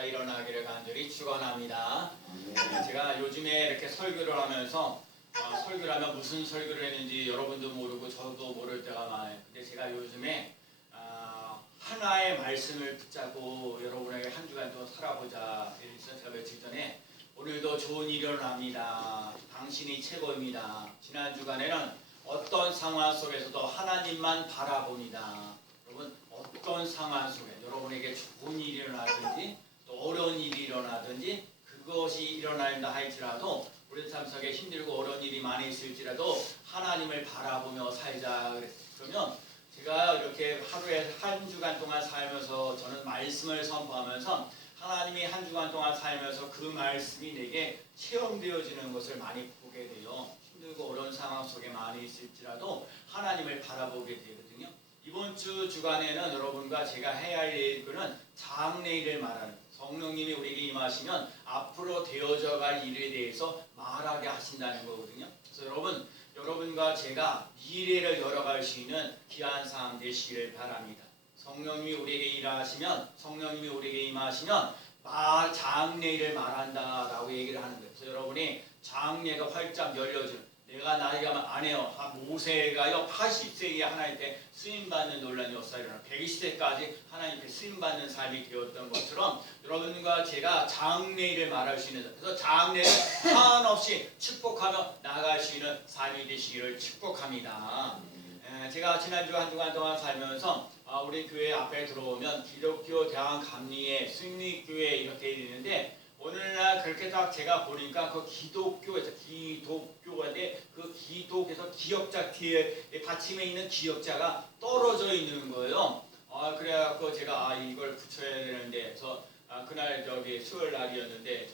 역사 일어나기를 간절히 축원합니다. 제가 요즘에 이렇게 설교를 하면서 설교를 하면 무슨 설교를 했는지 여러분도 모르고 저도 모를 때가 많아요. 근데 제가 요즘에 하나의 말씀을 붙잡고 여러분에게 한 주간 또 살아보자. 제가 며칠 전에 오늘도 좋은 일이 일어납니다. 당신이 최고입니다. 지난 주간에는 어떤 상황 속에서도 하나님만 바라봅니다. 여러분 어떤 상황 속에 여러분에게 좋은 일이 일어나든지 또 어려운 일이 일어나든지 그것이 일어난다 할지라도 우리 삶 속에 힘들고 어려운 일이 많이 있을지라도 하나님을 바라보며 살자. 그러면 제가 이렇게 하루에 한 주간 동안 살면서 저는 말씀을 선포하면서 하나님이 한 주간 동안 살면서 그 말씀이 내게 체험되어지는 것을 많이 보게 돼요. 힘들고 어려운 상황 속에 많이 있을지라도 하나님을 바라보게 되거든요. 이번 주간에는 여러분과 제가 해야 할 일은 장래일을 말하는 성령님이 우리에게 임하시면 앞으로 되어져 갈 일에 대해서 말하게 하신다는 거거든요. 그래서 여러분과 제가 미래를 열어갈 수 있는 귀한 삶 되시기를 바랍니다. 성령님이 우리에게 일하시면 성령님이 우리에게 임하시면 장래일을 말한다라고 얘기를 하는 거예요. 그래서 여러분이 장래가 활짝 열려지는 내가 나이가 안 해요. 모세가요 80세에 하나님께 쓰임받는 놀라운 역사가 일어나 120세까지 하나님께 쓰임받는 삶이 되었던 것처럼 여러분과 제가 장래일을 말할 수 있는 그래서 장래를 한없이 축복하며 나아갈 수 있는 삶이 되시기를 축복합니다. 제가 지난주 한 주간 동안 살면서 우리 교회 앞에 들어오면 기독교 대학 감리회 승리교회 이렇게 있는데 오늘날 그렇게 딱 제가 보니까 그 기독교에서 기독교인데 그 기독에서 기역자 뒤에 받침에 있는 기역자가 떨어져 있는 거예요. 그래갖고 제가 이걸 붙여야 되는데 그래서 그날 수요일 날이었는데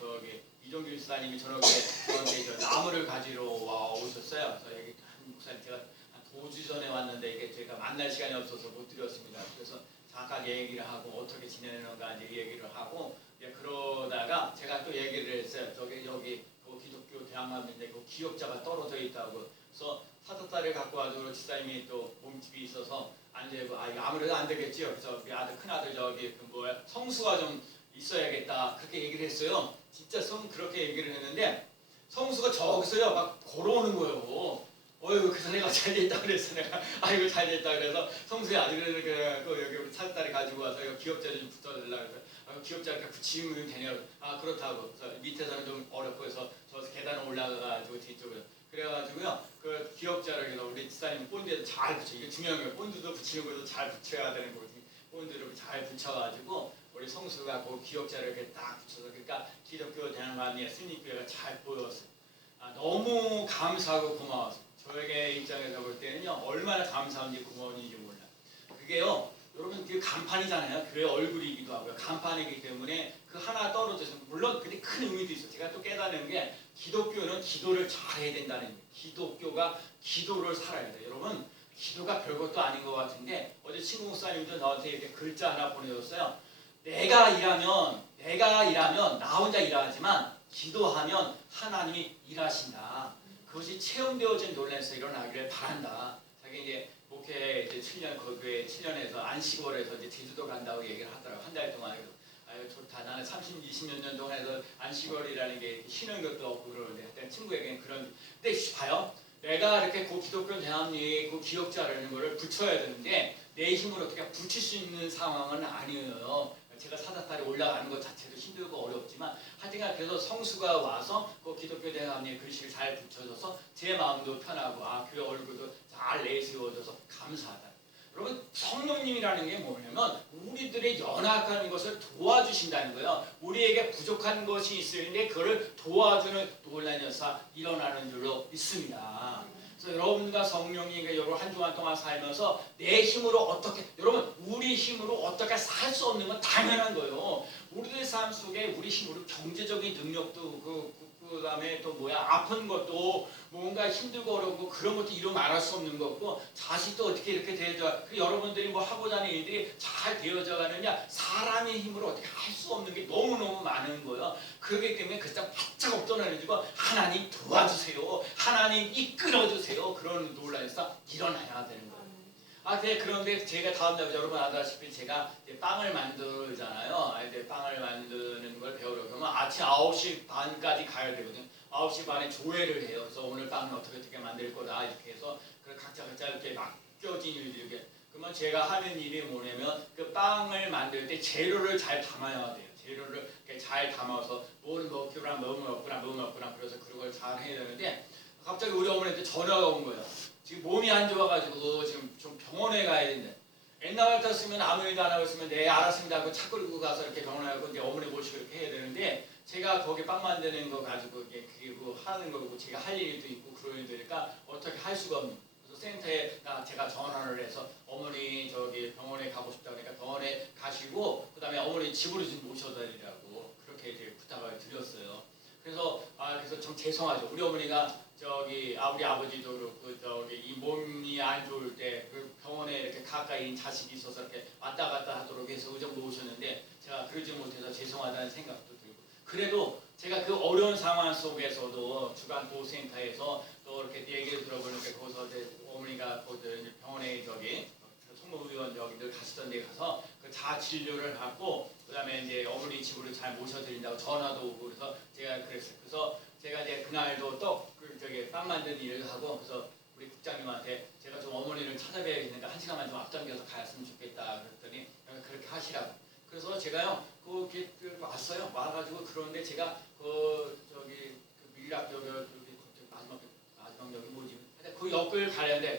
이종규 수사님이 저녁에 저한테 나무를 가지러 오셨어요. 그래서 여기 한 목사님 제가 한 5주 전에 왔는데 이게 제가 만날 시간이 없어서 못 드렸습니다. 그래서 잠깐 얘기를 하고 어떻게 지내는가 이제 얘기를 하고 그러다가 제가 또 얘기를 했어요. 여기 그 기독교 대학감인데 그 기역자가 떨어져 있다고. 그래서 사도딸을 갖고 와서 집사님이 또 몸집이 있어서 안 되고 아무래도 안 되겠지요. 그래서 우리 큰 아들 성수가 좀 있어야겠다 그렇게 얘기를 했어요. 진짜 그렇게 얘기를 했는데 성수가 저기서요 막 걸어오는 거예요. 그래서 내가 잘 됐다 그랬어. 내가 이거 잘 됐다 그래서 성수의 아들을 여기 우리 사딸이 가지고 와서 이거 기역자를 좀 붙여달라 그래서 기역자 이렇게 붙이면 되냐고. 그렇다고. 그래서 밑에서는 좀 어렵고 해서 저 계단을 올라가가지고 뒤쪽으로 그래가지고요 그 기역자를 해서 우리 집사님 본드에도 잘 붙여. 이게 중요한 거예요. 본드도 붙이는 것도 잘 붙여야 되는 거거든요. 본드를 잘 붙여가지고 우리 성수가 그 기역자를 이렇게 딱 붙여서 그러니까 기독교 대학감리회 승리교회가 잘 보였어요. 너무 감사하고 고마웠어요. 저에게 입장에서 볼 때는요 얼마나 감사한지 고마운지 몰라요. 그게요 여러분 그 간판이잖아요. 교회 얼굴이기도 하고요. 간판이기 때문에 그 하나 떨어져서 물론 근데 큰 의미도 있어요. 제가 또 깨달은 게 기독교는 기도를 잘해야 된다는 거예요. 기독교가 기도를 살아야 돼요. 여러분 기도가 별것도 아닌 것 같은데 어제 친구 목사님도 저한테 이렇게 글자 하나 보내줬어요. 내가 일하면 나 혼자 일하지만 기도하면 하나님이 일하신다. 그것이 체험되어진 논란에서 일어나기를 바란다. 자기 이제 목회 이제 7년 그 교회 7년에서 안식월에서 이제 제주도 간다고 얘기를 하더라고. 한 달 동안. 좋다. 나는 20몇 년 동안 해서 안식월이라는 게 쉬는 것도 없고 그러는데 친구에게는 그런. 근데 봐요. 내가 이렇게 그 기독교 대학리 그 기억자라는 거를 붙여야 되는데 내 힘으로 어떻게 붙일 수 있는 상황은 아니에요. 제가 사다탈이 올라가는 것 자체도 힘들고 어렵지만 하여튼간 그래서 성수가 와서 그 기독교 대학리의 글씨를 잘 붙여줘서 제 마음도 편하고 교회 얼굴도 잘 내세워줘서 감사하다. 여러분 성령님이라는 게 뭐냐면 우리들의 연약한 것을 도와주신다는 거예요. 우리에게 부족한 것이 있으는데 그걸 도와주는 놀라운 역사 일어나는 줄로 믿습니다. 그래서 여러분과 성령님과 여러분 한 주간 동안 살면서 내 힘으로 어떻게 여러분 우리 힘으로 어떻게 살 수 없는 건 당연한 거예요. 우리들의 삶 속에 우리 힘으로 경제적인 능력도 그다음에 또 아픈 것도 뭔가 힘들고 어렵고 그런 것도 이루 말할 수 없는 거고 자식도 어떻게 이렇게 되어져 여러분들이 하고자 하는 일들이 잘 되어져 가느냐 사람의 힘으로 어떻게 할 수 없는 게 너무너무 많은 거예요. 그렇기 때문에 그냥 바짝 엎드려지고 하나님 도와주세요. 하나님 이끌어주세요. 그런 논란에서 일어나야 되는 거예요. 그런데 제가 다음날 여러분 아다시피 제가 빵을 만들잖아요. 빵을 만드는 그러면 아침 9시 반까지 가야 되거든요. 9시 반에 조회를 해요. 그래서 오늘 빵은 어떻게 만들 거다 이렇게 해서 각자 이렇게 맡겨진 일들 이렇게. 그러면 제가 하는 일이 뭐냐면 그 빵을 만들 때 재료를 잘 담아야 돼요. 재료를 이렇게 잘 담아서 뭘 먹구나 그래서 그걸 잘 해야 되는데 갑자기 우리 어머니한테 전화가 온 거예요. 지금 몸이 안 좋아가지고 지금 좀 병원에 가야 된대. 옛날 같았으면 아무 일도 안 하고 있으면 네 알았습니다 하고 차 끌고 가서 이렇게 병원에 가고 이제 어머니 모시고 이렇게 해야 되는데 제가 거기 빵 만드는 거 가지고 그리고 하는 거고 제가 할 일도 있고 그러니까 어떻게 할 수가 없는. 그래서 센터에 제가 전화를 해서 어머니 저기 병원에 가고 싶다 그러니까 병원에 가시고 그다음에 어머니 집으로 좀 모셔드리라고 그렇게 이제 부탁을 드렸어요. 그래서 그래서 좀 죄송하죠. 우리 어머니가 우리 아버지도 그렇고 이 몸이 안 좋을 때 그 병원에 이렇게 가까이 자식이 있어서 이렇게 왔다 갔다 하도록 해서 의정 놓으셨는데 제가 그러지 못해서 죄송하다는 생각도 들고 그래도 제가 그 어려운 상황 속에서도 주간 보호센터에서 또 이렇게 얘기를 들어보니까 거기서 이제 어머니가 병원에 총무의원 늘 가시던 데 가서 그 자 진료를 하고 그다음에 이제 어머니 집으로 잘 모셔드린다고 전화도 오고 그래서 제가 그랬어요. 그래서 제가 이제 그날도 또 빵 만드는 일을 하고 그래서 우리 국장님한테 제가 좀 어머니를 찾아뵈야겠으니까 1시간만 좀 앞당겨서 갔으면 좋겠다 그랬더니 그렇게 하시라고. 그래서 제가요 그렇게 왔어요. 와가지고 그런데 제가 밀락 마지막 역이 뭐지? 그 역을 가려는데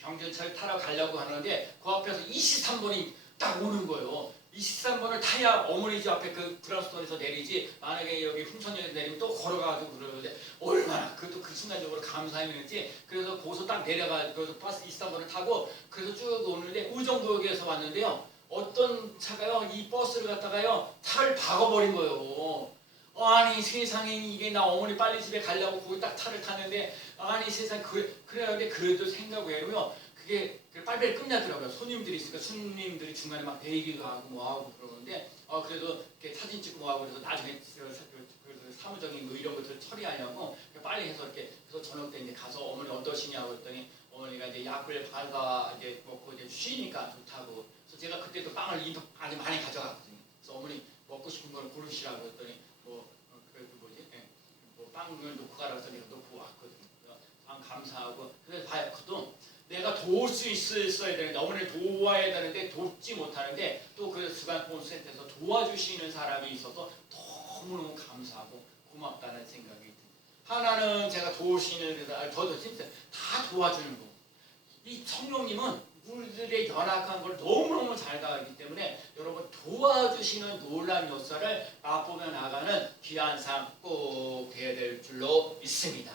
경전철 타러 가려고 하는데 그 앞에서 23번이 딱 오는 거예요. 23번을 타야 어머니 집 앞에 그 브라스톤에서 내리지 만약에 여기 풍천역에서 내리면 또 걸어가지고 그러는데 얼마나 그것도 그 순간적으로 감사했는지 그래서 거기서 딱 내려가 그래서 버스 23번을 타고 그래서 쭉 오는데 의정부역에서 왔는데요. 어떤 차가요 이 버스를 갖다가요 차를 박아버린 거예요. 아니 세상에 이게 나 어머니 빨리 집에 가려고 거기 딱 차를 탔는데 아니 세상에 그래야 그래도 생각해보면 그게 빨리빨리 끝나더라고요. 손님들이 있으니까 손님들이 중간에 막 대기가 하고 뭐하고 그러는데 그래도 이렇게 사진 찍고 뭐하고 그래서 나중에 사무적인 뭐 이런 것들 처리하려고 빨리 해서 이렇게 그래서 저녁 때 이제 가서 어머니 어떠시냐고 했더니 어머니가 이제 약을 받아 이제 먹고 이제 쉬니까 좋다고. 그래서 제가 그때도 빵을 아주 많이 가져갔거든요. 그래서 어머니 먹고 싶은 걸 고르시라고 했더니 빵을 놓고 가라고 해서 내가 놓고 왔거든요. 감사하고 그래서 봐도 내가 도울 수 있어야 되는데 어머니를 도와야 되는데 돕지 못하는데 또 그 주간보호센터에서 도와주시는 사람이 있어서 너무너무 감사하고 고맙다는 생각이 듭니다. 하나는 제가 도우시는 데다 저도 진짜 다 도와주는 거. 이 성령님은 우리들의 연약한 걸 너무너무 잘 다하기 때문에 여러분 도와주시는 놀라운 역사를 맛보며 나가는 귀한 삶 꼭 되어야 될 줄로 믿습니다.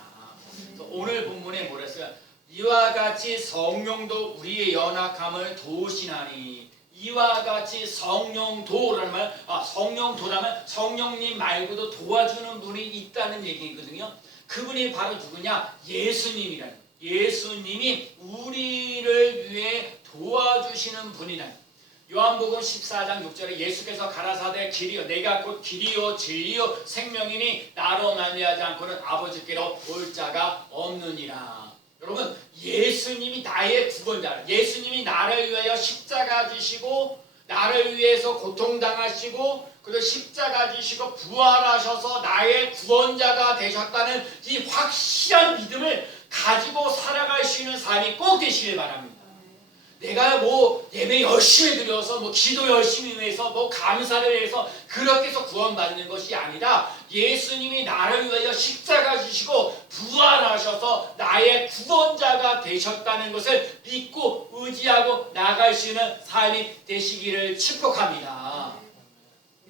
오늘 본문에 뭐랬어요? 이와 같이 성령도 우리의 연약함을 도우시나니. 이와 같이 성령도라는 말, 성령도라면 성령님 말고도 도와주는 분이 있다는 얘기거든요. 그분이 바로 누구냐? 예수님이라는. 예수님이 우리를 위해 도와주시는 분이라. 요한복음 14장 6절에 예수께서 가라사대 길이요 내가 곧 길이요 진리요 생명이니 나로 말미암지 않고는 아버지께로 올 자가 없느니라. 여러분 예수님이 나의 구원자, 예수님이 나를 위하여 십자가 지시고 나를 위해서 고통당하시고 그리고 십자가 지시고 부활하셔서 나의 구원자가 되셨다는 이 확실한 믿음을 가지고 살아갈 수 있는 삶이 꼭 되시길 바랍니다. 내가 뭐 예배 열심히 드려서 뭐 기도 열심히 해서 뭐 감사를 해서 그렇게 해서 구원받는 것이 아니라 예수님이 나를 위하여 십자가 지시고 부활하셔서 나의 구원자가 되셨다는 것을 믿고 의지하고 나갈 수 있는 삶이 되시기를 축복합니다.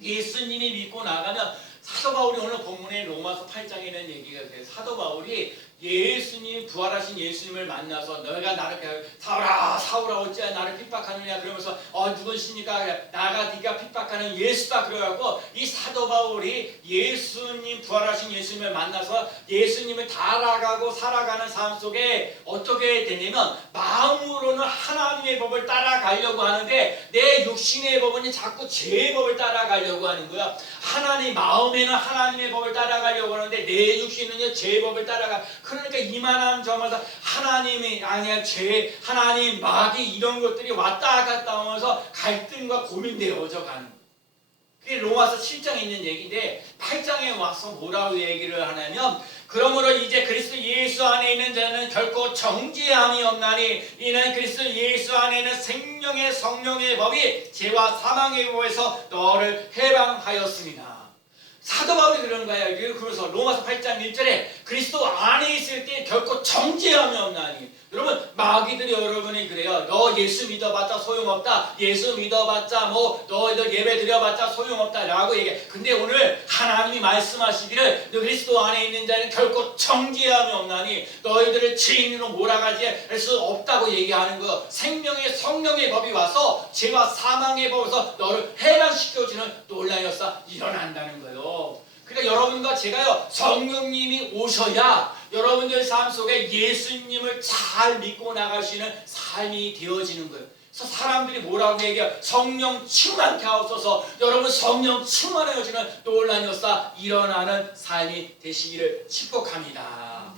예수님이 믿고 나가면 사도 바울이 오늘 본문에 로마서 8장에 있는 얘기가 돼요. 사도 바울이 예수님 부활하신 예수님을 만나서 너희가 나를 사울아 사울아 어찌하여 나를 핍박하느냐 그러면서 누구십니까? 나가 네가 핍박하는 예수다 그래갖고 이 사도 바울이 예수님 부활하신 예수님을 만나서 예수님을 따라가고 살아가는 삶 속에 어떻게 되냐면 마음으로는 하나님의 법을 따라가려고 하는데 내 육신의 법은 자꾸 죄의 법을 따라가려고 하는 거야. 하나님 마음에는 하나님의 법을 따라가려고 하는데 내 육신은 죄의 법을 따라가. 그러니까 이만한 점에서 하나님이 아니야 죄, 하나님, 마귀 이런 것들이 왔다 갔다 하면서 갈등과 고민되어져 가는 거예요. 그게 로마서 7장에 있는 얘기인데 8장에 와서 뭐라고 얘기를 하냐면 그러므로 이제 그리스도 예수 안에 있는 자는 결코 정죄함이 없나니 이는 그리스도 예수 안에 있는 생명의 성령의 법이 죄와 사망의 법에서 너를 해방하였습니다. 사도 바울이 그런 거예요. 그래서 로마서 8장 1절에 그리스도 안에 있을 때 결코 정죄함이 없나니. 여러분 마귀들이 여러분이 그래요. 너 예수 믿어봤자 소용없다. 예수 믿어봤자 뭐 너희들 예배 드려봤자 소용없다 라고 얘기해. 근데 오늘 하나님이 말씀하시기를 너 그리스도 안에 있는 자는 결코 정죄함이 없나니 너희들을 죄인으로 몰아가지 할 수 없다고 얘기하는 거. 생명의 성령의 법이 와서 죄와 사망의 법에서 너를 해방시켜주는 놀라운 역사 일어난다는 거예요. 그러니까 여러분과 제가요 성령님이 오셔야 여러분들 삶 속에 예수님을 잘 믿고 나갈 수 있는 삶이 되어지는 거예요. 그래서 사람들이 뭐라고 얘기해요? 성령 충만케 하옵소서. 여러분 성령 충만해지는 놀라운 역사 일어나는 삶이 되시기를 축복합니다.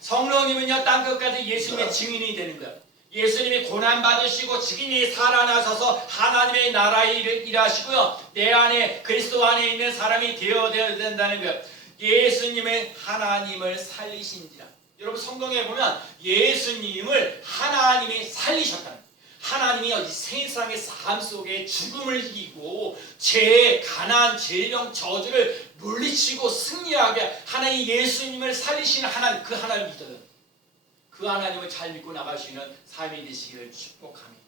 성령님은요 땅끝까지 예수님의 증인이 되는 거예요. 예수님이 고난받으시고 증인이 살아나셔서 하나님의 나라의 일을 일하시고요. 내 안에 그리스도 안에 있는 사람이 되어야 된다는 거예요. 예수님의 하나님을 살리신지라. 여러분 성경에 보면 예수님을 하나님이 살리셨다는 거예요. 하나님이 이 세상의 삶 속에 죽음을 이기고 죄, 가난, 질병, 저주를 물리치고 승리하게 하나님 예수님을 살리시는 하나님, 그 하나님을 믿어요. 그 하나님을 잘 믿고 나갈 수 있는 삶이 되시기를 축복합니다.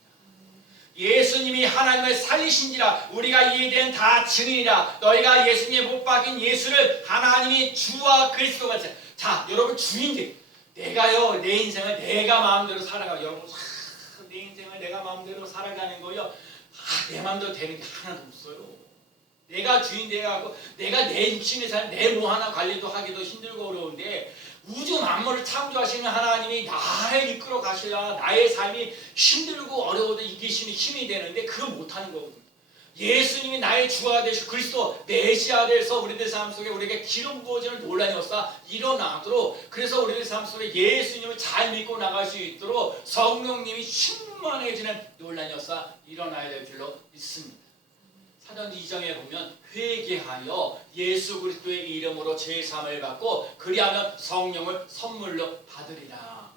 예수님이 하나님을 살리신지라. 우리가 이에 대한 다 증인이라. 너희가 예수님에 못 박인 예수를 하나님이 주와 그리스도가 자, 여러분 주인들 내가요 내 인생을 내가 마음대로 살아가. 여러분 내 인생을 내가 마음대로 살아가는 거요. 내 마음대로 되는 게 하나도 없어요. 내가 주인 돼갖고 내가 내 육신의 삶 내 뭐 하나 관리도 하기도 힘들고 어려운데 우주 만물을 창조하시는 하나님이 나를 이끌어 가셔야 나의 삶이 힘들고 어려워도 이기시는 힘이 되는데 그걸 못하는 거거든요. 예수님이 나의 주가 되시고 그리스도 메시아 돼서 우리들 삶 속에 우리에게 기름 부어지는 놀라운 역사 일어나도록, 그래서 우리들 삶 속에 예수님을 잘 믿고 나갈 수 있도록 성령님이 충만해지는 놀라운 역사 일어나야 될 줄로 믿습니다. 사도행전 2장에 보면 회개하여 예수 그리스도의 이름으로 죄사함을 받고 그리하면 성령을 선물로 받으리라.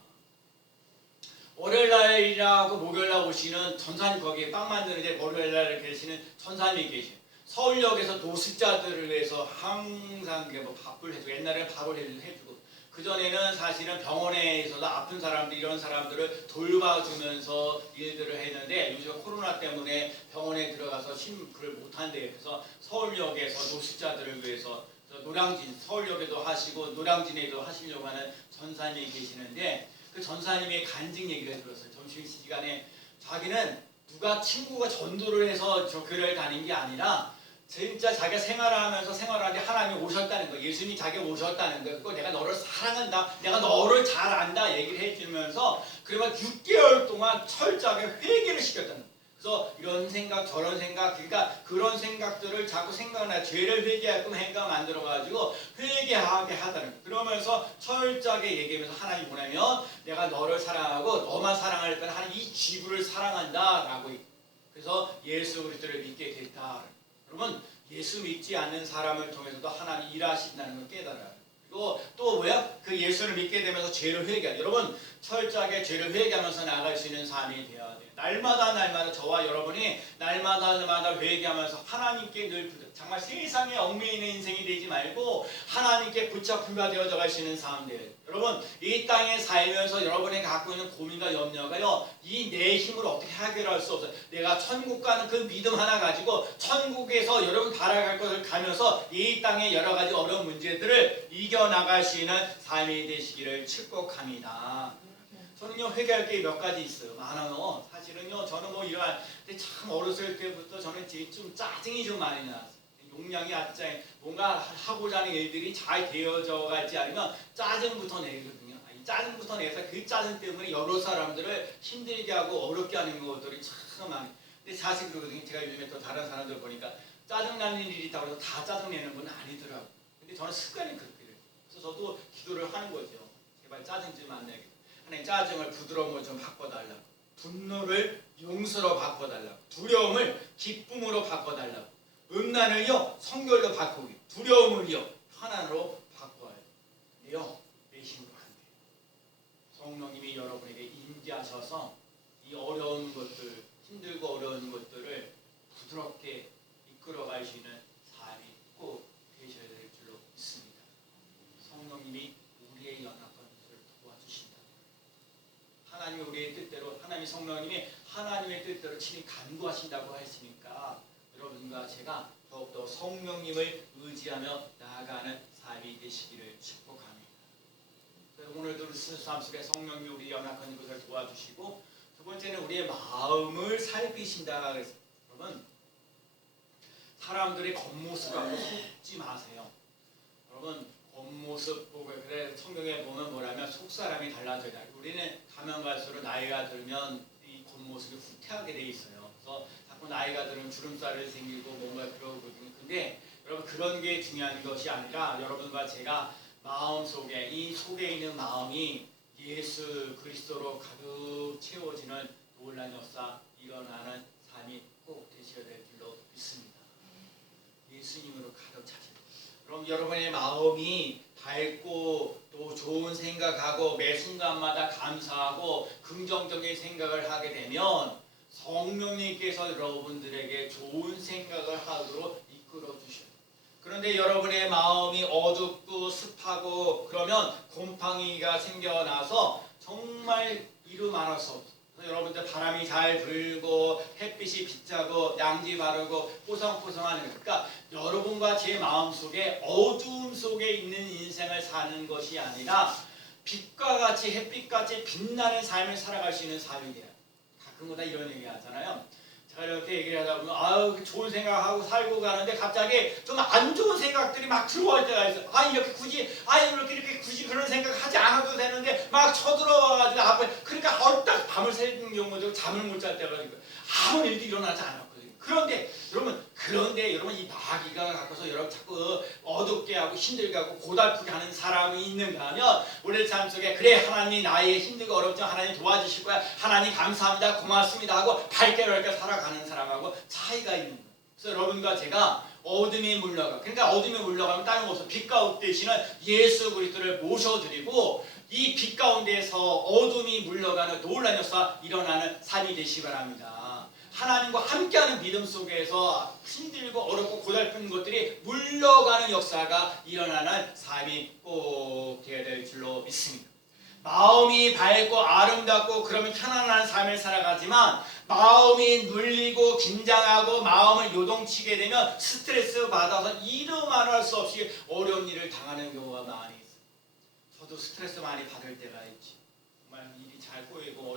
월요일날이라고 목요일날 오시는 전사님, 거기에 빵 만드는데 월요일날 계시는 전사님이 계세요. 서울역에서 노숙자들을 위해서 항상 뭐 밥을 해주고, 옛날에는 밥을 해주고, 그전에는 사실은 병원에서도 아픈 사람들, 이런 사람들을 돌봐주면서 일들을 했는데 요즘 코로나 때문에 병원에 들어가서 그걸 못한대요. 그래서 서울역에서 노숙자들을 위해서 노량진, 서울역에도 하시고 노량진에도 하시려고 하는 전사님이 계시는데, 그 전사님의 간증 얘기를 들었어요. 점심시간에 자기는 누가 친구가 전도를 해서 저 교회를 다닌 게 아니라 진짜 자기가 생활하면서 생활하는데 하나님이 오셨다는 거, 예수님이 자기가 오셨다는 거, 그거 내가 너를 사랑한다, 내가 너를 잘 안다 얘기를 해주면서 그러면 6개월 동안 철저하게 회개를 시켰다는 거. 그래서 이런 생각 저런 생각, 그러니까 그런 생각들을 자꾸 생각나, 죄를 회개하게끔 생각 만들어가지고 회개하게 하다는 거. 그러면서 철저하게 얘기하면서 하나님 뭐냐면 내가 너를 사랑하고 너만 사랑할 때는 하나님 이 지구를 사랑한다 라고. 그래서 예수 그리스도를 믿게 됐다. 여러분 예수 믿지 않는 사람을 통해서도 하나님 일하신다는 걸 깨달아요. 그리고 또 뭐야? 그 예수를 믿게 되면서 죄를 회개하요. 여러분 철저하게 죄를 회개하면서 나아갈 수 있는 삶이 되어야 돼요. 날마다 저와 여러분이 날마다 회개하면서 하나님께 늘 정말 세상에 얽매이는 인생이 되지 말고 하나님께 붙잡히가 되어져 가시는 사람들. 여러분 이 땅에 살면서 여러분이 갖고 있는 고민과 염려가요, 이 내 힘으로 어떻게 해결할 수 없어요. 내가 천국 가는 그 믿음 하나 가지고 천국에서 여러분 바라갈 것을 가면서 이 땅의 여러 가지 어려운 문제들을 이겨나갈 수 있는 삶이 되시기를 축복합니다. 저는요 회개할 게 몇 가지 있어요. 많아요. 사실은요 저는 뭐 이러한 참 어렸을 때부터 저는 좀 짜증이 좀 많이 났어요. 용량이 아주 뭔가 하고자 하는 일들이 잘 되어져 가지 않으면 짜증부터 내거든요. 이 짜증부터 내서 그 짜증 때문에 여러 사람들을 힘들게 하고 어렵게 하는 것들이 참 많아요. 근데 사실 그러거든요. 제가 요즘에 또 다른 사람들 보니까 짜증나는 일이 있다고 해서 다 짜증내는 건 아니더라고요. 근데 저는 습관이 그렇게 돼요. 그래서 저도 기도를 하는 거죠. 제발 짜증 좀 안 내게. 하나님 짜증을 부드러움으로 좀 바꿔달라고, 분노를 용서로 바꿔달라고, 두려움을 기쁨으로 바꿔달라고, 음란을요 성결로 바꾸기, 두려움을요 편안으로 바꿔야 돼요. 내 힘으로 안 돼요. 성령님이 여러분에게 임재하셔서 이 어려운 것들, 힘들고 어려운 것들을 부드럽게 이끌어갈 수 있는 삶이 꼭 되셔야 될 줄로 믿습니다. 성령님이 우리의 연약한 것을 도와주신다. 하나님이 우리의 뜻대로, 하나님 성령님이 하나님의 뜻대로 친히 간구하신다고 했으니까 여러분과 제가 더욱더 성령님을 의지하며 나아가는 삶이 되시기를 축복합니다. 오늘도 우리 삶 속에 성령님이 우리 연약한 것을 도와주시고, 두 번째는 우리의 마음을 살피신다. 여러분, 사람들의 겉모습 갖고 속지 마세요. 여러분, 겉모습 보고, 그래 성경에 보면 뭐라면 속사람이 달라져야 돼. 우리는 가면 갈수록 나이가 들면 이 겉모습이 후퇴하게 돼 있어요. 그래서 자꾸 나이가 들면 주름살이 생기고 뭔가 그러거든요. 근데 여러분, 그런 게 중요한 것이 아니라 여러분과 제가 마음속에, 이 속에 있는 마음이 예수 그리스도로 가득 채워지는 놀라운 역사 일어나는 삶이 꼭 되셔야 될 줄로 믿습니다. 예수님으로 가득 차세요. 그럼 여러분의 마음이 밝고 또 좋은 생각하고 매 순간마다 감사하고 긍정적인 생각을 하게 되면 성령님께서 여러분들에게 좋은 생각을 하도록 이끌어 주셔요. 그런데 여러분의 마음이 어둡고 습하고 그러면 곰팡이가 생겨나서 정말 이루 말할 수 없어요. 여러분들 바람이 잘 불고 햇빛이 비싸고 양지 바르고 뽀송뽀송하는, 그러니까 여러분과 제 마음속에 어두움 속에 있는 인생을 사는 것이 아니라 빛과 같이 햇빛같이 빛나는 삶을 살아갈 수 있는 삶이 돼요. 가끔마다 이런 얘기 하잖아요. 제가 이렇게 얘기를 하다 보면 아유 좋은 생각하고 살고 가는데 갑자기 좀 안 좋은 생각들이 막 들어올 때가 있어요. 이렇게 굳이 이렇게 굳이 그런 생각 하지 않아도 되는데 막 쳐들어와가지고 앞에, 그러니까 얼딱 밤을 새는 경우도 잠을 못 잘 때가 있고 아무 일도 일어나지 않았거든요. 그런데 여러분 이 마귀가 갖고서 여러분 자꾸 어둡게 하고 힘들게 하고 고달프게 하는 사람이 있는가 하면 우리 삶 속에 그래 하나님 나의 힘들고 어렵지만 하나님 도와주실 거야, 하나님 감사합니다 고맙습니다 하고 밝게 살아가는 사람하고 차이가 있는 거예요. 그래서 여러분과 제가 어둠이 물러가, 그러니까 어둠이 물러가면 다른 것은 빛 가운데 계시는 예수 그리스도를 모셔드리고 이 빛 가운데서 어둠이 물러가는 놀라운 역사 일어나는 삶이 되시기 바랍니다. 하나님과 함께하는 믿음 속에서 힘들고 어렵고 고달픈 것들이 물러가는 역사가 일어나는 삶이 꼭 되어야 될 줄로 믿습니다. 마음이 밝고 아름답고 그러면 편안한 삶을 살아가지만 마음이 눌리고 긴장하고 마음을 요동치게 되면 스트레스 받아서 이루 말할 수 없이 어려운 일을 당하는 경우가 많이 있어요. 저도 스트레스 많이 받을 때가 있지. 정말 일이 잘 꼬이고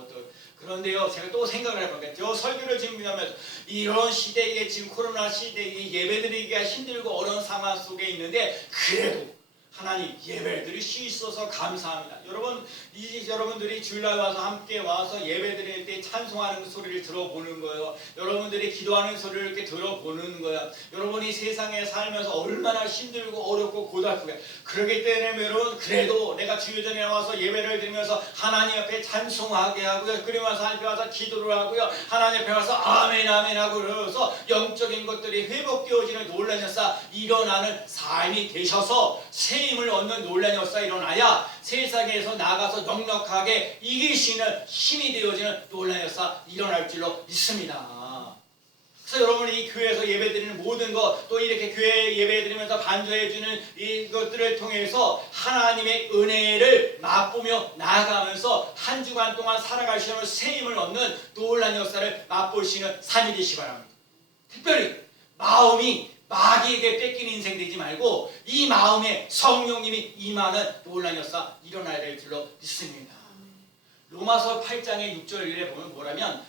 그런데요, 제가 또 생각을 해보니까 저 설교를 준비하면서 이런 시대에 지금 코로나 시대에 예배드리기가 힘들고 어려운 상황 속에 있는데 그래도 하나님 예배드릴 수 있어서 감사합니다. 여러분들이 주일날 와서 함께 와서 예배드릴 때 찬송하는 소리를 들어보는 거예요. 여러분들이 기도하는 소리를 이렇게 들어보는 거예요. 여러분이 세상에 살면서 얼마나 힘들고 어렵고 고달프게, 그러기 때문에 여러분 그래도 내가 주일전에 와서 예배를 드리면서 하나님 앞에 찬송하게 하고요, 그러면서 하나님 앞에 와서 기도를 하고요, 하나님 앞에 와서 아멘 아멘 하고 그러면서 영적인 것들이 회복되어지는 놀라운 역사 일어나는 삶이 되셔서 새 힘을 얻는 놀라운 역사 일어나야 세상에서 나가서 넉넉하게 이길 수 있는 힘이 되어지는 놀라운 역사 일어날 줄로 믿습니다. 그래서 여러분이 이 교회에서 예배드리는 모든 것, 또 이렇게 교회 예배드리면서 반주해주는 이것들을 통해서 하나님의 은혜를 맛보며 나아가면서 한 주간 동안 살아갈 수 있는 새 힘을 얻는 놀라운 역사를 맛볼 수 있는 삶이 되시기 바랍니다. 특별히 마음이 마귀에게 뺏기는 인생 되지 말고 이 마음에 성령님이 임하는 놀라운 역사 일어나야 될 줄로 믿습니다. 로마서 8장의 6절에 보면 뭐라면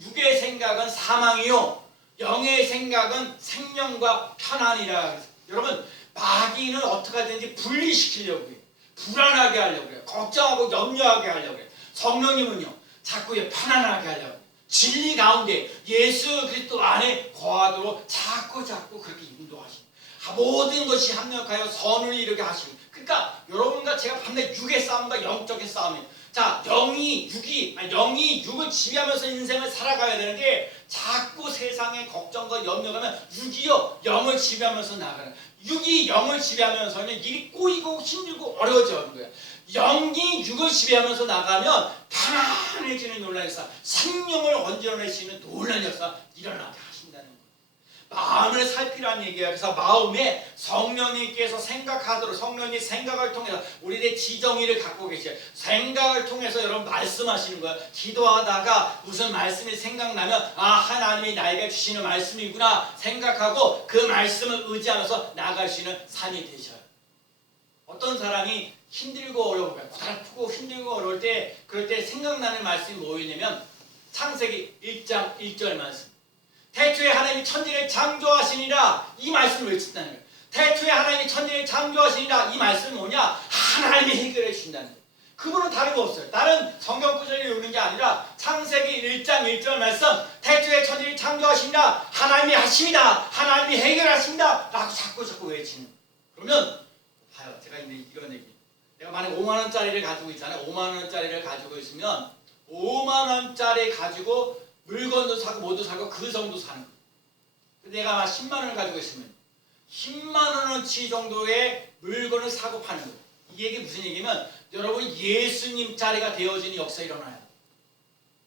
육의 생각은 사망이요 영의 생각은 생명과 편안이라. 여러분 마귀는 어떻게 하든지 분리시키려고 해요. 불안하게 하려고 해요. 걱정하고 염려하게 하려고 해요. 성령님은요 자꾸 편안하게 하려고 해요. 진리 가운데 예수 그리스도 안에 거하도록 자꾸 그렇게 인도하십니다. 모든 것이 합력하여 선을 이루게 하십니다. 그러니까 여러분과 제가 반드시 육의 싸움과 영적인 싸움이에요. 자, 0이 6을 지배하면서 인생을 살아가야 되는데 자꾸 세상의 걱정과 염려가 하면 6이요 0을 지배하면서 나가는 6이 0을 지배하면서는 일이 꼬이고 힘들고 어려워지는 거예요. 0이 6을 지배하면서 나가면 편안해지는 놀라운 역사, 생명을 건져내시는 놀라운 역사 일어나게 하신다는 거예요. 마음을 살피라는 얘기예요. 그래서 마음에 성령님께서 생각하도록 성령님 생각을 통해서 우리의 지정의를 갖고 계셔요. 생각을 통해서 여러분 말씀하시는 거예요. 기도하다가 무슨 말씀이 생각나면 아, 하나님이 나에게 주시는 말씀이구나 생각하고 그 말씀을 의지하면서 나아갈 수 있는 삶이 되셔요. 어떤 사람이 힘들고 어려우면 고달프고 힘들고 어려울 때 그럴 때 생각나는 말씀이 뭐였냐면 창세기 1장 1절 말씀. 태초에 하나님이 천지를 창조하시니라 이 말씀을 외친다는 거예요. 태초에 하나님이 천지를 창조하시니라 이 말씀은 뭐냐? 하나님이 해결해 주신다는 거예요. 그분은 다른 거 없어요. 다른 성경 구절을 외우는 게 아니라 창세기 1장 1절 말씀 태초에 천지를 창조하시니라 하나님이 하십니다. 하나님이 해결하십니다. 라고 자꾸 외치는 거예요. 그러면 봐요. 제가 이런 얘기. 내가 만약 5만 원짜리를 가지고 있잖아요. 5만 원짜리를 가지고 있으면 5만 원짜리 가지고 물건도 사고 뭐도 사고 그 정도 사는 거예요. 내가 막 10만 원을 가지고 있으면 10만 원어치 정도의 물건을 사고 파는 거예요. 이 얘기 무슨 얘기냐면 여러분 예수님 자리가 되어지는 역사 일어나요.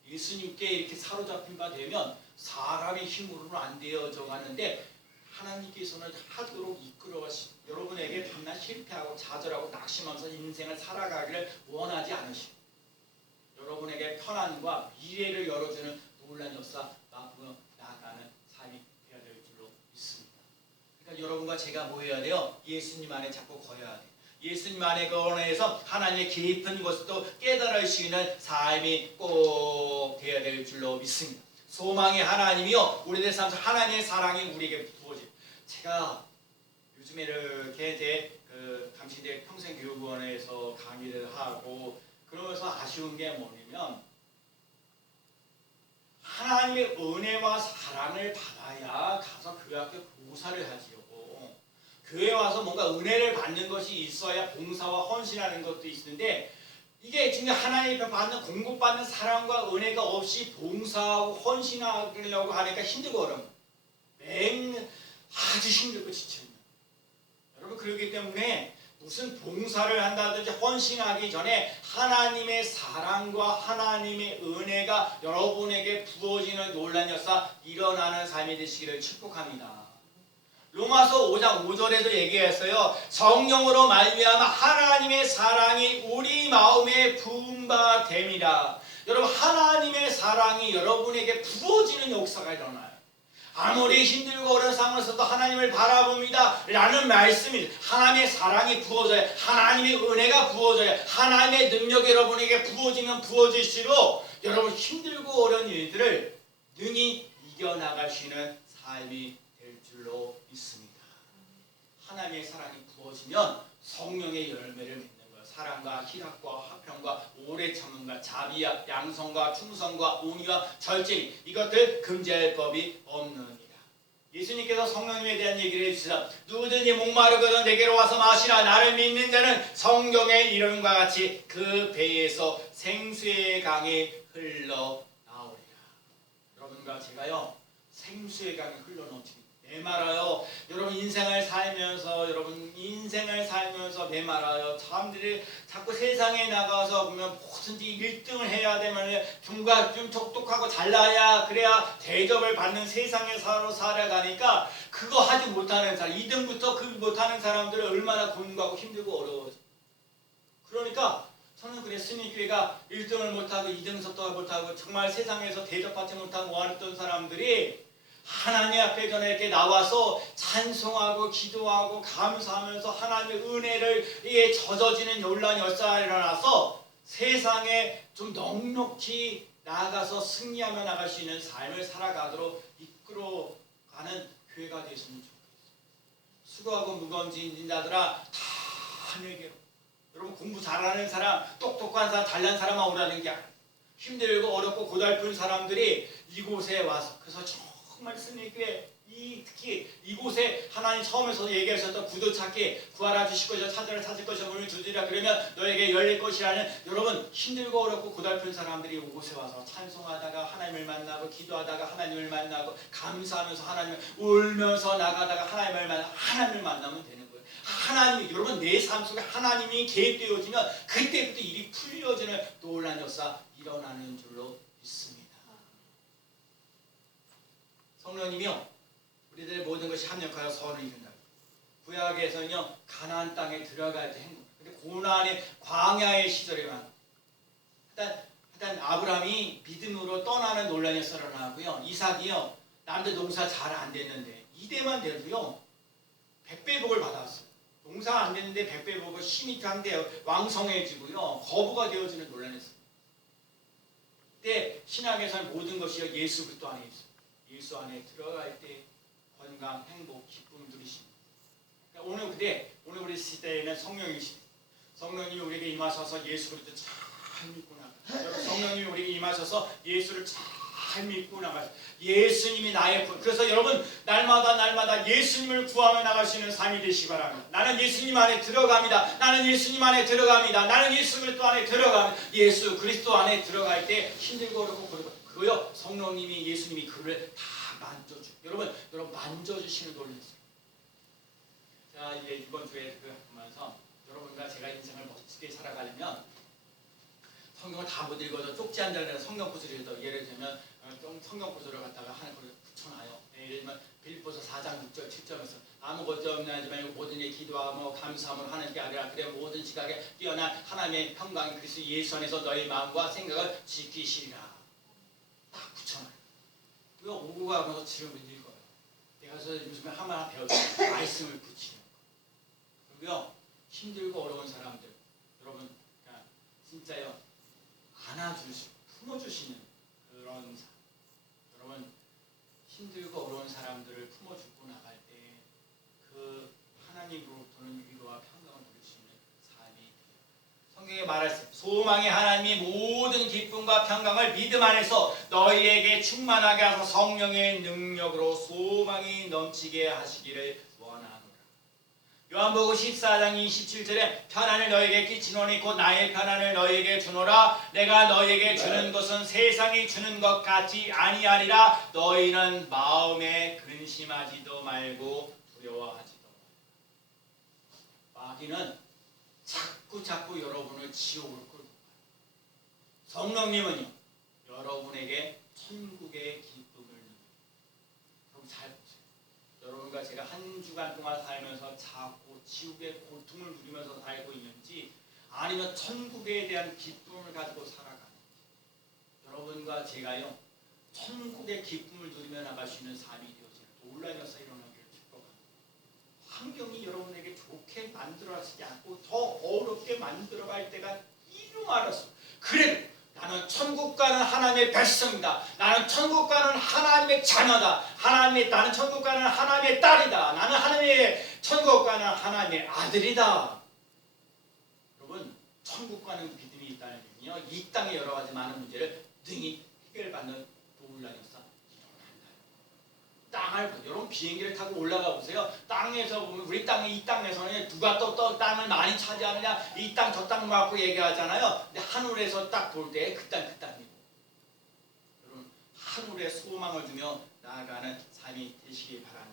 예수님께 이렇게 사로잡힌 바 되면 사람의 힘으로는 안 되어져 가는데 하나님께서는 하도록 이끌어 가시고 여러분에게 밤낮 실패하고 좌절하고 낙심하면서 인생을 살아가기를 원하지 않으시고 여러분에게 편안과 미래를 열어주는 놀라운 역사 앞으로 나아가는 삶이 되어야 될 줄로 믿습니다. 그러니까 여러분과 제가 뭐 해야 돼요? 예수님 안에 자꾸 거해야 돼요. 예수님 안에 거해서 하나님의 깊은 것을 또 깨달을 수 있는 삶이 꼭 되어야 될 줄로 믿습니다. 소망의 하나님이요 우리들 삶에서 하나님의 사랑이 우리에게 부어져요. 제가 요즘에 이렇게 감시대 평생교육원에서 강의를 하고 그러면서 아쉬운 게 뭐냐면 하나님의 은혜와 사랑을 받아야 가서 그 학교 교사를 하지요. 교회 와서 뭔가 은혜를 받는 것이 있어야 봉사와 헌신하는 것도 있는데 이게 지금 하나님이 받는 공급받는 사랑과 은혜가 없이 봉사하고 헌신하려고 하니까 힘들고 어려운 아주 힘들고 지쳐있는 여러분 그렇기 때문에 무슨 봉사를 한다든지 헌신하기 전에 하나님의 사랑과 하나님의 은혜가 여러분에게 부어지는 놀라운 역사 일어나는 삶이 되시기를 축복합니다. 로마서 5장 5절에도 얘기했어요. 성령으로 말미암아 하나님의 사랑이 우리 마음에 부은 바 됨이라. 여러분 하나님의 사랑이 여러분에게 부어지는 역사가 일어나요. 아무리 힘들고 어려운 상황에서도 하나님을 바라봅니다 라는 말씀이 하나님의 사랑이 부어져야 하나님의 은혜가 부어져야 하나님의 능력이 여러분에게 부어지면 부어질수록 여러분 힘들고 어려운 일들을 능히 이겨나갈 수 있는 삶이 될 줄로 믿습니다. 하나님의 사랑이 부어지면 성령의 열매를 맺는 거예요. 사랑과 희락과 화평과 오래 참음과 자비와 양성과 충성과 온유와 절제니 이것들 금지할 법이 없느니라. 예수님께서 성령님에 대한 얘기를 해주시다. 누구든지 목마르거든 내게로 와서 마시라. 나를 믿는 자는 성경의 이름과 같이 그 배에서 생수의 강이 흘러나오리라. 여러분과 제가요 생수의 강이 흘러넘칩니다. 메말라요. 여러분 인생을 살면서 메말라요. 사람들이 자꾸 세상에 나가서 보면 뭐든지 1등을 해야 되면 경과 좀 촉독하고 잘나야 그래야 대접을 받는 세상에 살아가니까 그거 하지 못하는 사람 2등부터 그 못하는 사람들은 얼마나 고민하고 힘들고 어려워져. 그러니까 저는 그래 스님교회가 1등을 못하고 2등 섭도를 못하고 정말 세상에서 대접받지 못하고 원했던 사람들이 하나님 앞에 전에 이렇게 나와서 찬송하고 기도하고 감사하면서 하나님의 은혜를 젖어지는 놀라운 역사가 일어나서 세상에 좀 넉넉히 나아가서 승리하며 나갈 수 있는 삶을 살아가도록 이끌어가는 교회가 되었으면 좋겠습니다. 수고하고 무거운 짐진 자들아 다 내게로. 여러분 공부 잘하는 사람, 똑똑한 사람, 잘난 사람만 오라는 게 아니에요. 힘들고 어렵고 고달픈 사람들이 이곳에 와서 그래서 정말 스님교회 이 특히 이곳에 하나님 처음에서 얘기하셨던 구두 찾기, 구하라 주실 것이요 찾으라 찾을 것이요 문을 두드리라 그러면 너에게 열릴 것이라는, 여러분 힘들고 어렵고 고달픈 사람들이 이곳에 와서 찬송하다가 하나님을 만나고 기도하다가 하나님을 만나고 감사하면서 하나님을 울면서 나가다가 하나님을 만나면 되는 거예요. 하나님이, 여러분 내 삶 속에 하나님이 개입되어지면 그때부터 일이 풀려지는 놀라운 역사 일어나는 줄로 믿습니다. 성령님이요, 우리들의 모든 것이 합력하여 선을 이룬다. 구약에서는요, 가나안 땅에 들어갈 때 행복. 근데 고난의 광야의 시절에만 일단 아브라함이 믿음으로 떠나는 논란이 일어나고요. 이삭이요, 남들 농사 잘 안 됐는데 이대만 돼도요 100배 복을 받았어요. 농사 안 됐는데 100배 복을 힘이 강대요 왕성해지고요 거부가 되어지는 논란이 있어요. 그때 신학에서는 모든 것이 예수 그리스도 안에 있어요. 예수 안에 들어갈 때 건강, 행복, 기쁨 누리십니다. 그러니까 오늘 우리 시대에는 성령의 시대. 성령님이 우리에게 임하셔서 예수 그리스도 잘 믿고 나가. 성령님이 우리에게 임하셔서 예수를 잘 믿고 나가. 예수님이 나의 구. 그래서 여러분 날마다 예수님을 구하며 나갈 수 있는 삶이 되시기 바랍니다. 나는 예수님 안에 들어갑니다. 나는 예수님 안에 들어갑니다. 나는 예수 그리스도 안에 들어갑니다. 예수 그리스도 안에 들어갈 때 힘들고 어렵고 그거요 성령님이 예수님이 그를 다 만져주. 여러분 만져주시는 놀랐어요. 자 이제 이번 주에 보면서 여러분과 제가 인생을 멋지게 살아가려면 성경을 다 못 읽어서 쪽지 한 장에 성경 구절을 해서 예를 들면 성경 구절을 갖다가 하나 붙여놔요. 예를 들면 빌립보서 4장 6절 7절에서 아무것도 없는 하지 말고 모든 일 기도하며 감사함으로 하는 게 아니라 그래 모든 지각에 뛰어난 하나님의 평강이 그리스도 예수 안에서 너희 마음과 생각을 지키시리라. 딱 붙여놔요. 그거 오고 가면서 지금 읽어요. 내가 그래서 요즘에 하나 배웠어요. 말씀을 붙이는 거. 그리고요 힘들고 어려운 사람들 여러분 진짜요 안아주시고 품어주시는 그런 삶. 여러분 힘들고 어려운 사람들을 품어주고 나갈 때 그 하나님으로부터는 위로와 평강을 누릴 수 있는 삶이 돼요. 성경에 말했습니다. 소망의 하나님이 모든 기쁨과 평강을 믿음 안에서 너희에게 충만하게 하사 성령의 능력으로 소망이 넘치게 하시기를 원하노라. 요한복음 14장 27절에 편안을 너희에게 끼치노니 곧 나의 편안을 너희에게 주노라. 내가 너희에게 주는 것은 세상이 주는 것 같이 아니하리라. 너희는 마음에 근심하지도 말고 두려워하지도 말고. 마귀는 자꾸 여러분을 지옥으로 끌고 가요. 성령님은요 여러분에게 천국의 기쁨을 여러분 잘 보세요. 여러분과 제가 한 주간 동안 살면서 자꾸 지옥의 고통을 누리면서 살고 있는지 아니면 천국에 대한 기쁨을 가지고 살아가는지 여러분과 제가요 천국의 기쁨을 누리며 나갈 수 있는 삶이 되어지는 놀라운 역사 일어나기를 기뻐합니다. 환경이 여러분에게 좋게 만들어지지 않고 더 어렵게 만들어갈 때가 이루 알았어. 그래 나는 천국 가는 하나님의 백성이다. 나는 천국 가는 하나님의 자녀다. 나는 천국 가는 하나님의 딸이다. 나는 천국 가는 하나님의 아들이다. 여러분 천국 가는 믿음이 있다는 얘기는요 이 땅의 여러 가지 많은 문제를 능히 해결받는 놀라운 역사 일어난다. 여러분 비행기를 타고 올라가 보세요. 땅에서 보면 우리 이 땅에서는 누가 또 땅을 많이 차지하느냐 이 땅 저 땅 갖고 얘기하잖아요. 근데 하늘에서 딱 볼 때 그 땅이고 여러분 하늘에 소망을 주며 나아가는 삶이 되시기 바랍니다.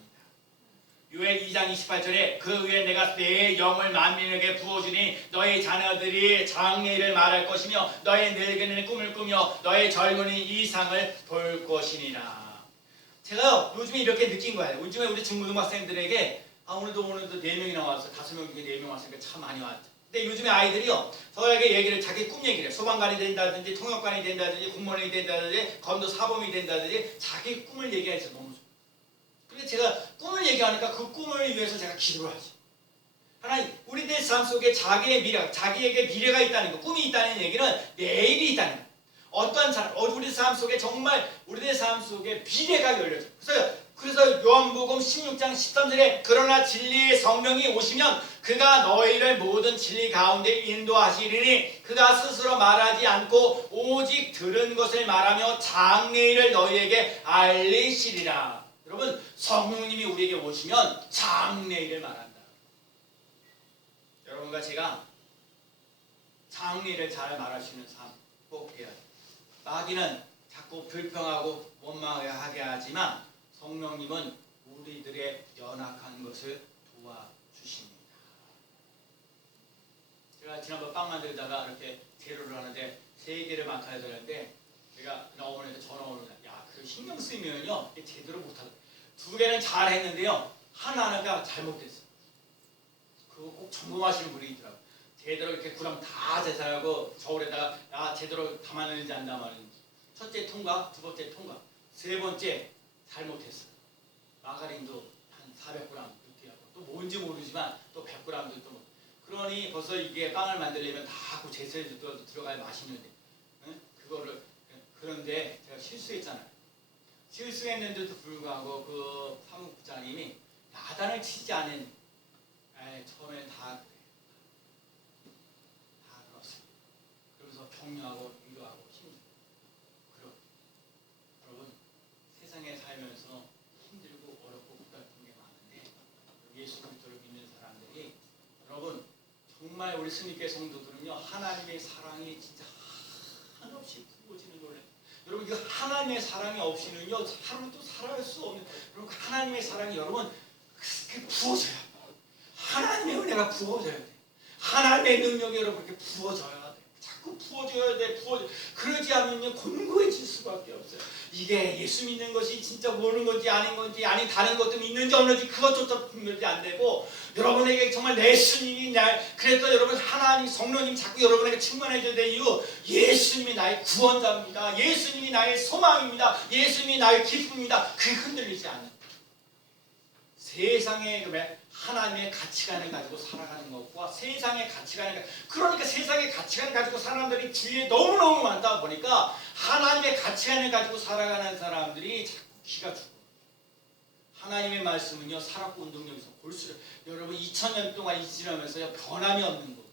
요엘 2장 28절에 그 후에 내가 내 영을 만민에게 부어주니 너희 자녀들이 장래일을 말할 것이며 너희 늙은이는 꿈을 꾸며 너희 젊은이 이상을 볼 것이니라. 제가 요즘에 이렇게 느낀 거예요. 요즘에 우리 중고등학생들에게 오늘도 4명이 나와서 5명 중에 4명 왔으니까 참 많이 왔죠. 근데 요즘에 아이들이요 저에게 자기 꿈 얘기를 해요. 소방관이 된다든지 통역관이 된다든지 공무원이 된다든지 검도 사범이 된다든지 자기 꿈을 얘기해서 너무 좋아요. 근데 제가 꿈을 얘기하니까 그 꿈을 위해서 제가 기도를 하죠. 하나님 우리들 삶 속에 자기에게 미래가 있다는 거, 꿈이 있다는 얘기는 내일이 있다는 거. 어떠한 사람, 우리 삶 속에 정말 우리들 삶 속에 미래가 열려져. 그래서 요한복음 16장 13절에 그러나 진리의 성령이 오시면 그가 너희를 모든 진리 가운데 인도하시리니 그가 스스로 말하지 않고 오직 들은 것을 말하며 장래일을 너희에게 알리시리라. 여러분 성령님이 우리에게 오시면 장래일을 말한다. 여러분과 제가 장래일을 잘 말할 수 있는 삶 꼭 해야 돼요. 마귀는 자꾸 불평하고 원망하게 하지만 성령님은 우리들의 연약한 것을 도와주십니다. 제가 지난번 빵 만들다가 이렇게 재료를 하는데 3개를 맡아야 되는데 제가 어머니한테 전화 오는 날, 야, 그 신경 쓰면요 제대로 못하고 2개는 잘 했는데요 하나가 잘못됐어. 그거 꼭 점검하시는 분이 있더라고. 제대로 이렇게 구랑 다 제사하고 저울에다가 야 제대로 담았는지 안 담았는지. 첫째 통과, 2번째 통과, 3번째 잘못했어. 마가린도 한 400g 이렇게 하고 또 뭔지 모르지만 또 100g도 또 그러니 벌써 이게 빵을 만들려면 다 그 제사에 들어가야 맛있는데 응? 그거를 그런데 제가 실수했잖아요. 실수했는데도 불구하고 그 사무국장님이 야단을 치지 않은 처음에는 다 그렇습니다. 그러면서 격려하고 위로하고 힘주고 여러분 세상에 살면서 힘들고 어렵고 고달픈 게 많은데 예수 그리스도를 믿는 사람들이 여러분 정말 우리 스님교회 성도들은요 하나님의 사랑이 진짜 한없이 부어지는 노래. 여러분 그 하나님의 사랑이 없이는요 하루도 살아갈 수 없는 여러분 하나님의 사랑이 여러분 부어져야 돼. 하나님의 은혜가 부어져야 돼. 하나님의 능력이 여러분 그렇게 부어져야 돼. 자꾸 부어져야 돼. 그러지 않으면 곤고해질 수밖에 없어요. 이게 예수 믿는 것이 진짜 모르는 건지 아닌 건지 아닌 다른 것도 있는지 없는지 그것조차 분별이 안 되고 여러분에게 정말 내 예수님이 그래서 여러분 하나님 성령님 자꾸 여러분에게 충만해져야 될 이유 예수님이 나의 구원자입니다. 예수님이 나의 소망입니다. 예수님이 나의 기쁨입니다. 그게 흔들리지 않아요. 세상의 하나님의 가치관을 가지고 살아가는 것과 세상의 가치관을 그러니까 세상의 가치관을 가지고 사람들이 주위에 너무너무 많다 보니까 하나님의 가치관을 가지고 살아가는 사람들이 자꾸 기가 죽어. 하나님의 말씀은요 살았고 운동력에서 볼수록 여러분 2000년 동안 지나면서요 변함이 없는 것.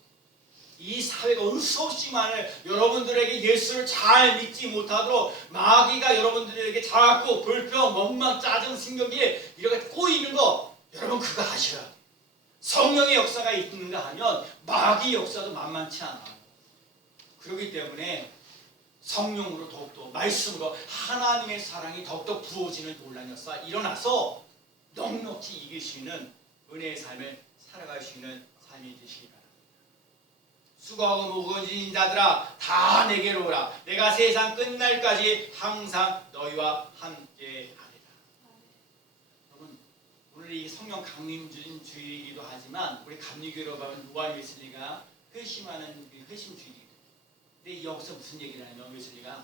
이 사회가 수 없이 많은 여러분들에게 예수를 잘 믿지 못하도록 마귀가 여러분들에게 자꾸 불평, 원망, 짜증, 신경이 이렇게 꼬이는 거 여러분 그거 아셔야 돼요. 성령의 역사가 있는가 하면 마귀 역사도 만만치 않아요. 그렇기 때문에 성령으로 더욱더 말씀으로 하나님의 사랑이 더욱더 부어지는 놀라운 역사가 일어나서 넉넉히 이길 수 있는 은혜의 삶을 살아갈 수 있는 삶이 되시기 바랍니다. 수고하고 무거워진 자들아 다 내게로 오라. 내가 세상 끝날까지 항상 너희와 함께 하리라. 여러분 오늘 이 성령 강림주인 주일이기도 하지만 우리 감리교로 가면 요한 웨슬리가 회심하는 회심 주일이거든요. 근데 여기서 무슨 얘기를 하냐면 웨슬리가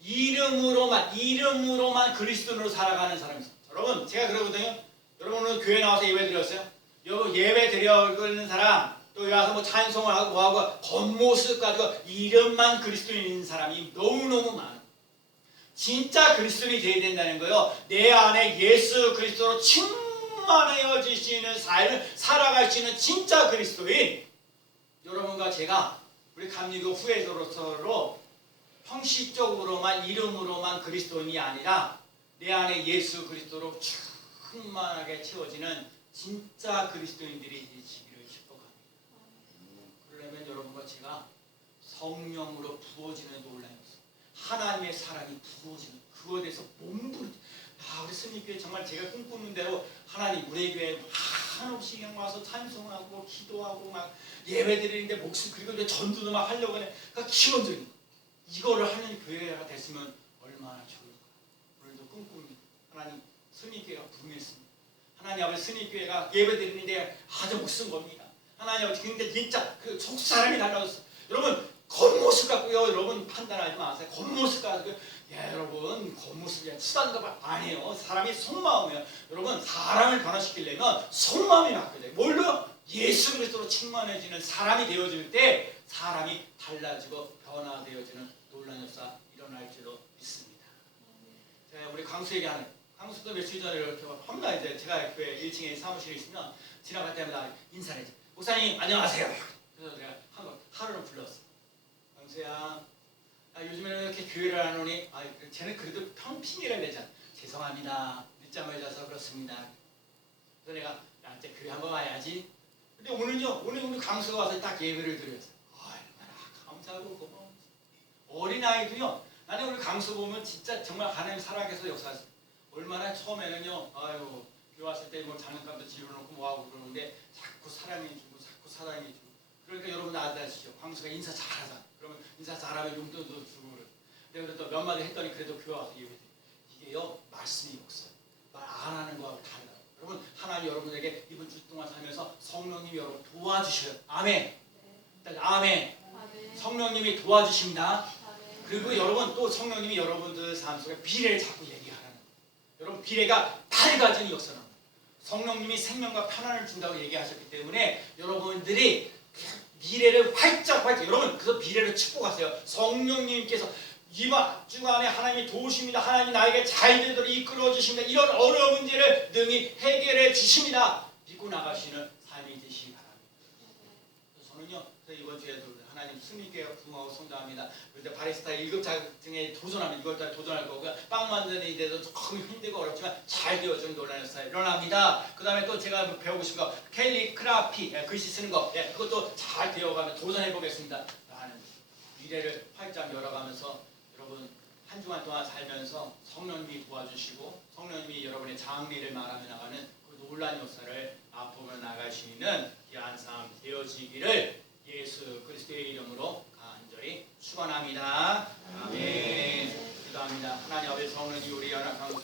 이름으로만 그리스도인으로 살아가는 사람이 있어요. 여러분 제가 그러거든요. 여러분 오늘 교회 나와서 예배 드렸어요? 여러분 예배 드리는 사람 또 와서 뭐 찬송을 하고 뭐하고 겉모습 가지고 이름만 그리스도인인 사람이 너무너무 많아요. 진짜 그리스도인이 되어야 된다는 거예요. 내 안에 예수 그리스도로 충만해지시는 삶을 살아갈 수 있는 진짜 그리스도인. 여러분과 제가 우리 감리교 후회자로서 형식적으로만 이름으로만 그리스도인이 아니라 내 안에 예수 그리스도로 충만하게 채워지는 진짜 그리스도인들이 되시기를 축복합니다. 그러려면 여러분과 제가 성령으로 부어지는 놀라운 하나님의 사랑이 부어지는 그거에 대해서 몸부림. 우리 스님교회 정말 제가 꿈꾸는 대로 하나님 우리 교회 한없이 그냥 와서 찬송하고 기도하고 막 예배드리는데 목숨 그리고 이제 전도도 막 하려고 하네. 그러니까 기본적인 거. 이거를 하는 교회가 됐으면 얼마나 좋을까. 오늘도 꿈꿉니다. 하나님 스님교회가 부흥했습니다. 하나님 아버지 스님교회가 예배드리는데 아주 목숨 겁니다. 하나님 아버지 근데 진짜 그 속사람이 달라졌어. 여러분 겉모습 갖고요 여러분 판단하지 마세요. 겉모습 가지고 여러분 겉모습이 수단가 아니에요. 사람이 속마음이에요. 여러분 사람을 변화시키려면 속마음이 바뀌어야 돼요. 뭘로? 예수 그리스도로 충만해지는 사람이 되어질 때 사람이 달라지고 변화되어지는 놀라운 역사 일어날 줄로 믿습니다. 자, 우리 강수에게 하는 강수도 며칠 전에 이렇게 합니다. 이제 제가 교회 1층에 사무실에 있으면 지나갈 때마다 인사를 해줘. 목사님 안녕하세요. 그래서 내가 하루를 불렀어. 강수야, 요즘에는 이렇게 교회를 안 오니, 쟤는 그래도 평핑이라 되잖아. 죄송합니다. 늦잠을 자서 그렇습니다. 그래서 내가 나한테 교회 한번 와야지. 근데 오늘요, 오늘 우리 강수가 와서 딱 예배를 드렸어요. 얼마나 감사하고 고마워. 어린아이도요, 나는 우리 강수 보면 진짜 정말 하나님 살아계서 역사했어요. 얼마나 처음에는요, 아유, 교회 왔을 때 뭐 장난감도 집어넣고 뭐하고 그러는데 자꾸 사랑해주고, 자꾸 사랑해주고. 그러니까 여러분 아시죠? 광수가 인사 잘하잖아. 그러면 인사 잘하면 용돈도 주고 그래. 내가 또 몇 마디 했더니 그래도 교회 와서 예배돼. 이게요, 말씀이 없어요. 말 안 하는 거하고 다르다. 여러분, 하나님 여러분에게 이번 주 동안 살면서 성령님이 여러분 도와주셔요. 아멘. 아멘. 성령님이 도와주십니다. 그리고 여러분 또 성령님이 여러분들 삶 속에 미래를 자꾸 얘기하는 거예요. 여러분 미래가 밝아지는 역사는 성령님이 생명과 편안을 준다고 얘기하셨기 때문에 여러분들이 미래를 활짝 여러분 그래서 미래를 축복하세요. 성령님께서 이번 주간에 하나님이 도우십니다. 하나님 나에게 잘 되도록 이끌어 주십니다. 이런 어려운 문제를 능히 해결해 주십니다. 믿고 나가시는 삶이 되시기 바랍니다. 저는요 이번 주에도 하나님 승리께 부응하고 성장합니다. 그런데 바리스타 1급 자격증에 도전하면 2월달에 도전할 거고요. 빵 만드는 데도 조금 힘들고 어렵지만 잘 되어지는 놀라는 스타일 일어납니다. 그 다음에 또 제가 배우고 싶은 거 캘리그라피 글씨 쓰는 거 그것도 잘 되어가면 도전해 보겠습니다. 하는 미래를 활짝 열어가면서 여러분 한 주간 동안 살면서 성령님이 도와주시고 성령님이 여러분의 장래를 말하며 나가는 그 놀라운 역사를 앞으로 나가시는 귀한 삶 되어지기를 예수